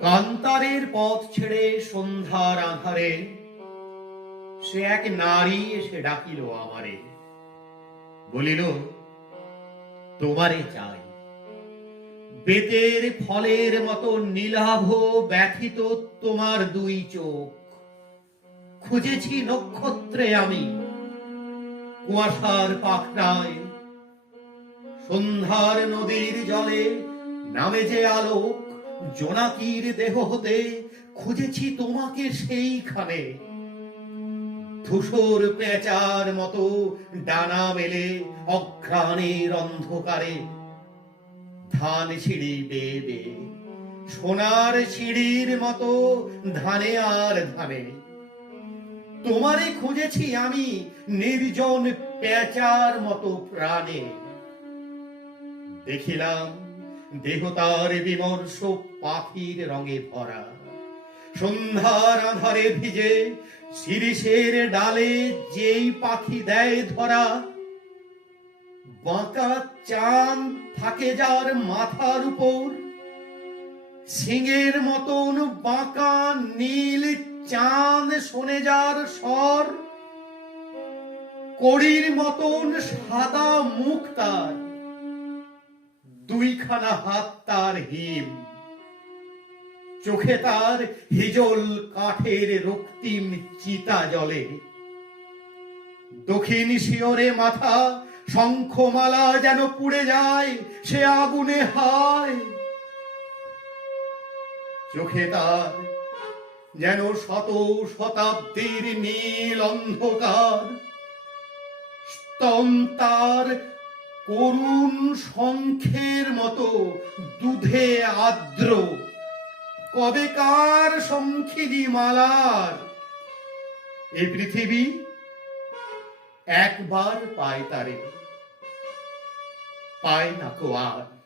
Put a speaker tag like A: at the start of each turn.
A: কান্তারের পথ ছেড়ে সন্ধ্যার আধারে, সে এক নারী এসে ডাকিল আমারে। বলিল, তোমারে চাই। বেতের ফলের মতো নীলাভ, ব্যথিত তোমার দুই চোখ। খুঁজেছি নক্ষত্রে আমি, কুয়াশার পাখনায়। সন্ধ্যার নদীর জলে নামে যে আলোক জোনাকির দেহ হতে খুঁজেছি তোমাকে সেইখানে। ধূসর পেঁচার মতো ডানা মেলে অঘ্রাণের অন্ধকারে। ধান সিঁড়ি বেয়ে সোনার সিঁড়ির মতো ধানে আর ধানে। তোমারে খুঁজেছি আমি নির্জন পেঁচার মতো প্রাণে। দেখিলাম দেহতার বিমর্ষ পাখির রঙে ভরা। সন্ধ্যার আধারে ভিজে শিরিষের ডালে যেই পাখি দেয় ধরা, বাঁকা চাঁদ থাকে যার মাথার উপর। সিংহের মতন বাঁকা নীল চাঁদ শোনে যার স্বর, কড়ির মতন সাদা মুখ তার। দুইখানা হাত তার হিম। চোখে তার হিজল কাঠের রক্তিম চিতা জলে। দক্ষিণ শিওরে মাথা শঙ্খমালা যেন পুড়ে যায়, সে আগুনে হায়। চোখে তার যেন শত শতাব্দীর নীল অন্ধকার। স্তন তার করুণ শঙ্খের মতো দুধে আর্দ্র। কবেকার শঙ্খিনী মালার? এই পৃথিবী একবার পায় তারে, পায় না কো আর।